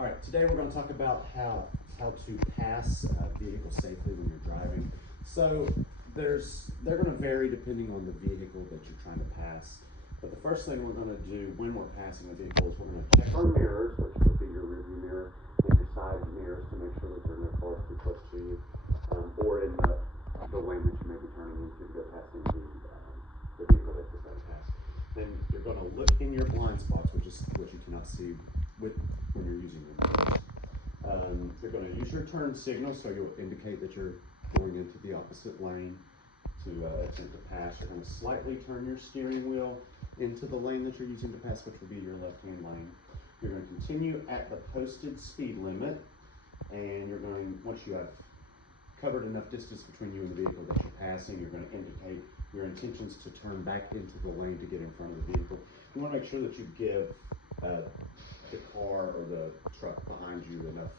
All right, today we're going to talk about how to pass vehicles safely when you're driving. So they're going to vary depending on the vehicle that you're trying to pass. But the first thing we're going to do when we're passing a vehicle is we're going to check our mirrors, which would be your rear view mirror and your side mirrors, to make sure that there are no cars too close to you, or in the lane that you may be turning into to go passing the vehicle that you're trying to pass. Then you're going to look in your blind spots, which is what you cannot see when you're using your mirrors. You're going to use your turn signal, so you'll indicate that you're going into the opposite lane to attempt to pass. You're going to slightly turn your steering wheel into the lane that you're using to pass, which will be your left-hand lane. You're going to continue at the posted speed limit, and you're going, once you have covered enough distance between you and the vehicle that you're passing, you're going to indicate your intentions to turn back into the lane to get in front of the vehicle. You want to make sure that you give the car or the truck behind you enough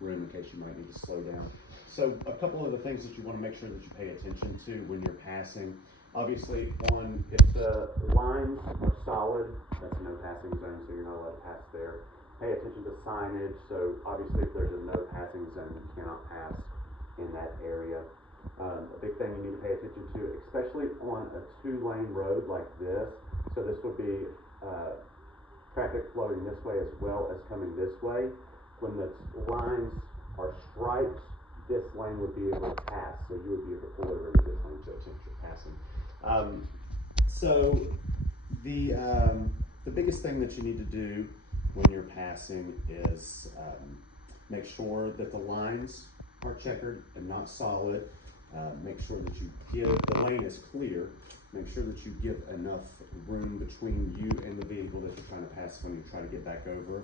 room in case you might need to slow down. So a couple of the things that you want to make sure that you pay attention to when you're passing. Obviously, one, if the lines are solid, that's a no passing zone, so you're not allowed to pass there. Pay attention to signage. So obviously, if there's a no passing zone, you cannot pass in that area. A big thing you need to pay attention to, especially on a two-lane road like this. So this would be traffic flowing this way as well as coming this way. When the lines are striped, this lane would be able to pass, so you would be able to pull over into this lane to attempt your passing. So the biggest thing that you need to do when you're passing is make sure that the lines are checkered and not solid. Make sure that you give, the lane is clear. Make sure that you give enough room between you and the vehicle that you're trying to pass when you try to get back over.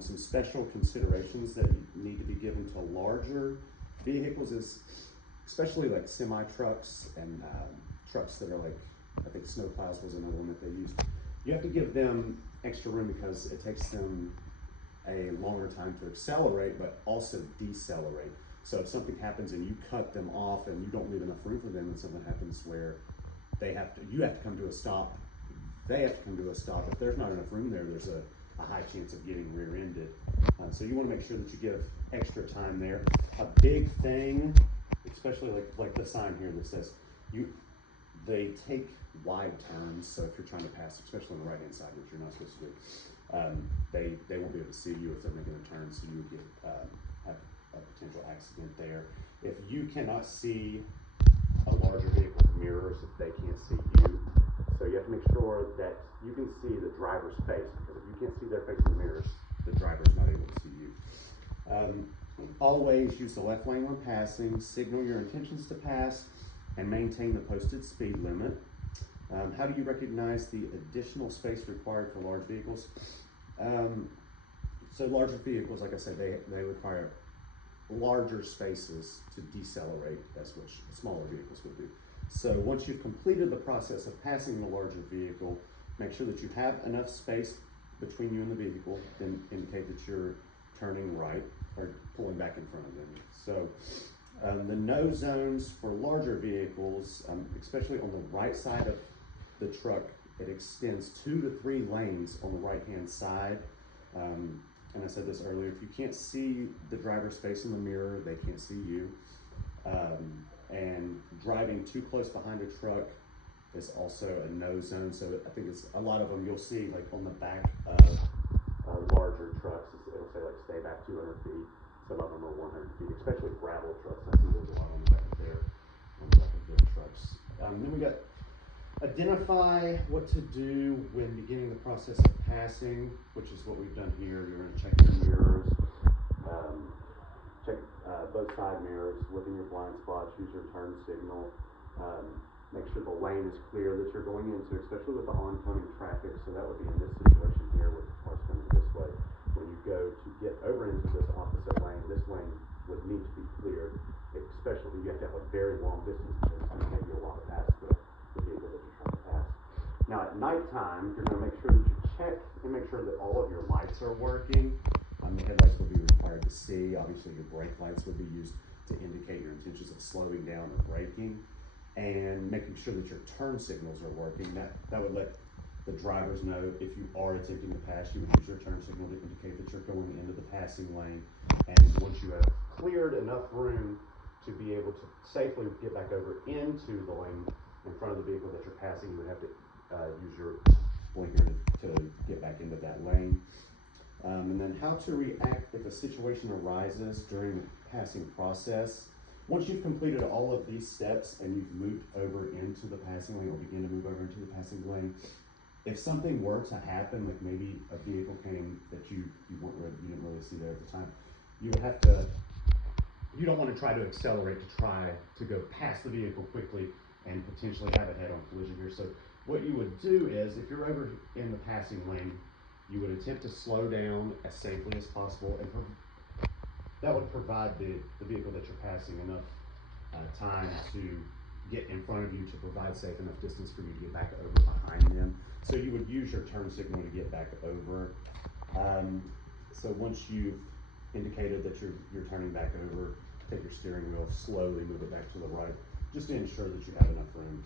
Some special considerations that need to be given to larger vehicles is, especially like semi-trucks and trucks that are like, I think snowplows was another one that they used. You have to give them extra room because it takes them a longer time to accelerate, but also decelerate. So if something happens and you cut them off and you don't leave enough room for them, and something happens where you have to come to a stop, they have to come to a stop. If there's not enough room there, there's a high chance of getting rear-ended. So you want to make sure that you give extra time there. A big thing, especially like the sign here that says they take wide turns. So if you're trying to pass, especially on the right-hand side, which you're not supposed to do, they won't be able to see you if they're making a turn, so you would have a potential accident there. If you cannot see a larger vehicle's mirrors, if they can't see you, so you have to make sure that you can see the driver's face, because if you can't see their face in the mirrors, the driver's not able to see you. Always use the left lane when passing, signal your intentions to pass, and maintain the posted speed limit. How do you recognize the additional space required for large vehicles? So larger vehicles, like I said, they require larger spaces to decelerate. That's what smaller vehicles would do. So once you've completed the process of passing the larger vehicle, make sure that you have enough space between you and the vehicle, then indicate that you're turning right or pulling back in front of them. So the no zones for larger vehicles, especially on the right side of the truck, it extends 2 to 3 lanes on the right-hand side. And I said this earlier, if you can't see the driver's face in the mirror, they can't see you. And driving too close behind a truck is also a no zone. So I think it's a lot of them you'll see like on the back of larger trucks, it'll say like stay back 200 feet. Some of them are 100 feet, especially gravel trucks. I see there's a lot on the back there, on the back of their trucks. Then we got identify what to do when beginning the process of passing, which is what we've done here. You're going to check your mirrors, check both side mirrors, look in your blind spots, use your turn signal, make sure the lane is clear that you're going into, especially with the oncoming traffic. So that would be in this situation here with the cars coming this way. When you go to get over into this opposite lane, this lane would need to be cleared, especially you have to have a very long distance because it's going to take you a while to pass the vehicle that you're trying to pass. Now at nighttime, you're going to make sure that you check and make sure that all of your lights are working. The headlights will be required to see. Obviously your brake lights will be used to indicate your intentions of slowing down or braking, and making sure that your turn signals are working. That would let the drivers know if you are attempting to pass. You would use your turn signal to indicate that you're going into the passing lane. And once you have cleared enough room to be able to safely get back over into the lane in front of the vehicle that you're passing, you would have to use your blinker to get back into that lane. And then how to react if a situation arises during the passing process. Once you've completed all of these steps and you've moved over into the passing lane or begin to move over into the passing lane, if something were to happen, like maybe a vehicle came that you didn't really see there at the time, you would have to, you don't want to try to accelerate to try to go past the vehicle quickly and potentially have a head-on collision here. So what you would do is, if you're over in the passing lane, you would attempt to slow down as safely as possible, and that would provide the vehicle that you're passing enough time to get in front of you to provide safe enough distance for you to get back over behind them. So you would use your turn signal to get back over. So once you've indicated that you're turning back over, take your steering wheel, slowly move it back to the right, just to ensure that you have enough room